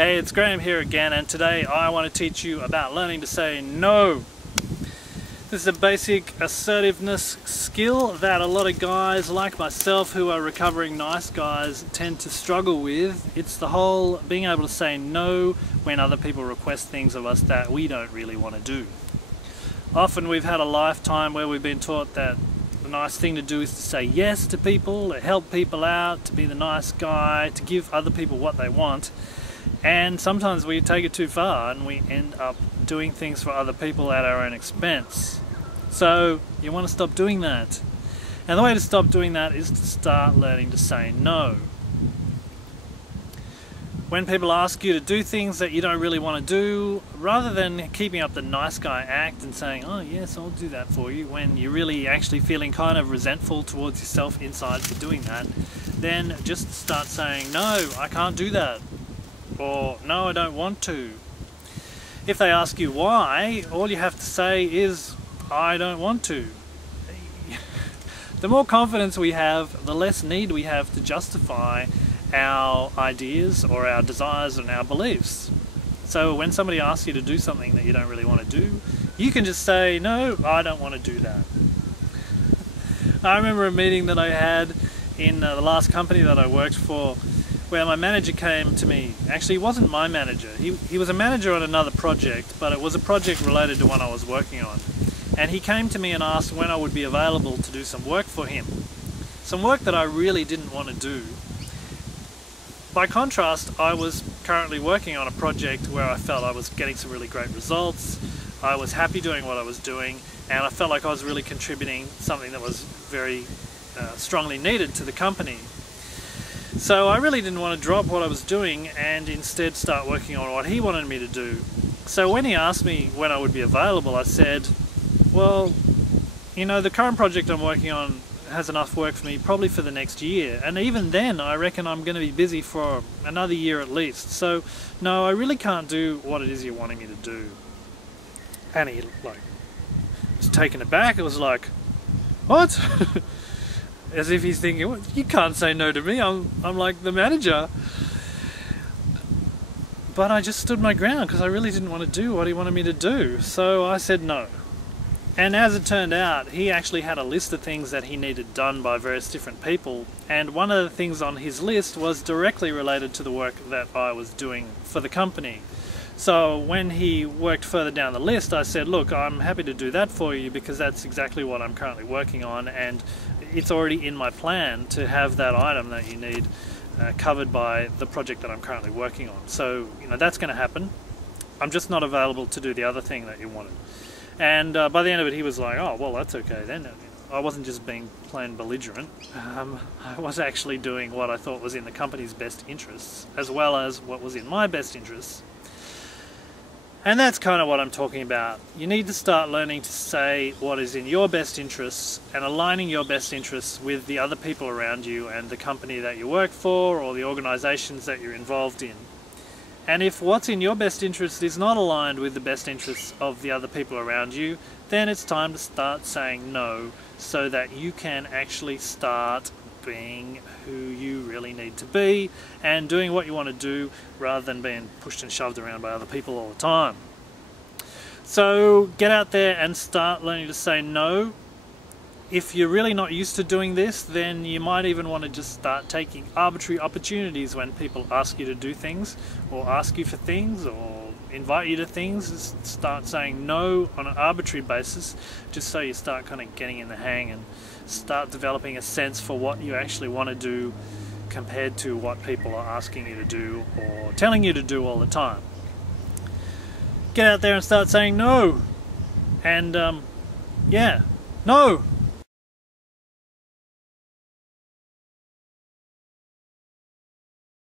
Hey, it's Graham here again, and today I want to teach you about learning to say no. This is a basic assertiveness skill that a lot of guys like myself who are recovering nice guys tend to struggle with. It's the whole being able to say no when other people request things of us that we don't really want to do. Often we've had a lifetime where we've been taught that the nice thing to do is to say yes to people, to help people out, to be the nice guy, to give other people what they want. And sometimes we take it too far and we end up doing things for other people at our own expense. So you want to stop doing that. And the way to stop doing that is to start learning to say no. When people ask you to do things that you don't really want to do, rather than keeping up the nice guy act and saying, oh yes, I'll do that for you, when you're really actually feeling kind of resentful towards yourself inside for doing that, then just start saying, no, I can't do that. Or, no, I don't want to. If they ask you why, all you have to say is, I don't want to. The more confidence we have, the less need we have to justify our ideas or our desires and our beliefs. So when somebody asks you to do something that you don't really want to do, you can just say, no, I don't want to do that. I remember a meeting that I had in the last company that I worked for, where my manager came to me. Actually, he wasn't my manager. He was a manager on another project, but it was a project related to one I was working on. And he came to me and asked when I would be available to do some work for him. Some work that I really didn't want to do. By contrast, I was currently working on a project where I felt I was getting some really great results. I was happy doing what I was doing, and I felt like I was really contributing something that was very strongly needed to the company. So I really didn't want to drop what I was doing and instead start working on what he wanted me to do. So when he asked me when I would be available, I said, well, you know, the current project I'm working on has enough work for me probably for the next year, and even then I reckon I'm going to be busy for another year at least. So no, I really can't do what it is you're wanting me to do. And he was taken aback. It was like, what? As if he's thinking, well, you can't say no to me, I'm like the manager. But I just stood my ground because I really didn't want to do what he wanted me to do. So I said no. And as it turned out, he actually had a list of things that he needed done by various different people. And one of the things on his list was directly related to the work that I was doing for the company. So when he worked further down the list, I said, look, I'm happy to do that for you because that's exactly what I'm currently working on, and it's already in my plan to have that item that you need covered by the project that I'm currently working on. So, you know, that's going to happen. I'm just not available to do the other thing that you wanted. And by the end of it, he was like, oh, well, that's okay then. I wasn't just being plain belligerent. I was actually doing what I thought was in the company's best interests, as well as what was in my best interests. And that's kind of what I'm talking about. You need to start learning to say what is in your best interests and aligning your best interests with the other people around you and the company that you work for or the organizations that you're involved in. And if what's in your best interest is not aligned with the best interests of the other people around you, then it's time to start saying no so that you can actually start being who you really need to be and doing what you want to do rather than being pushed and shoved around by other people all the time. So get out there and start learning to say no. If you're really not used to doing this, then you might even want to just start taking arbitrary opportunities when people ask you to do things or ask you for things or invite you to things. Just start saying no on an arbitrary basis just so you start kind of getting in the hang and start developing a sense for what you actually want to do compared to what people are asking you to do or telling you to do all the time. Get out there and start saying no. And yeah, no!